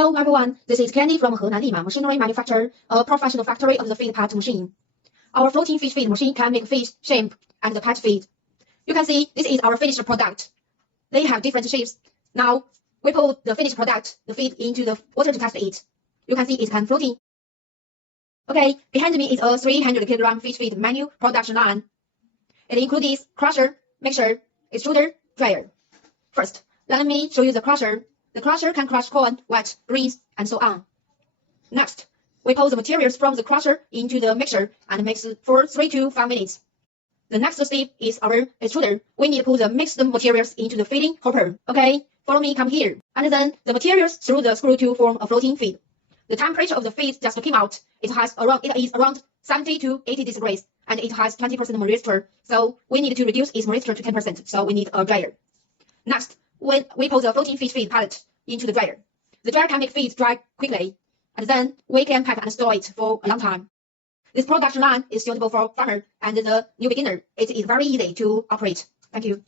Hello everyone, this is Candy from Henan Lima Machinery Manufacturer, a professional factory of the feed pet machine. Our floating fish feed machine can make fish, shrimp, and the pet feed. You can see this is our finished product. They have different shapes. Now we put the finished product, the feed, into the water to test it. You can see it can floating. Okay, behind me is a 300 kg fish feed manual production line. It includes crusher, mixer, extruder, dryer. First, let me show you the crusher. The crusher can crush corn, wheat, greens, and so on. Next, we pour the materials from the crusher into the mixer and mix for 3 to 5 minutes. The next step is our extruder. We need to put the mixed materials into the feeding hopper. Okay, follow me, come here. And then the materials through the screw to form a floating feed. The temperature of the feed just came out. It is around 70 to 80 degrees, and it has 20% moisture. So we need to reduce its moisture to 10%. So we need a dryer. Next, when we pour the floating fish feed pellet into the dryer. The dryer can make feed dry quickly, and then we can pack and store it for a long time. This production line is suitable for farmer and the new beginner. It is very easy to operate. Thank you.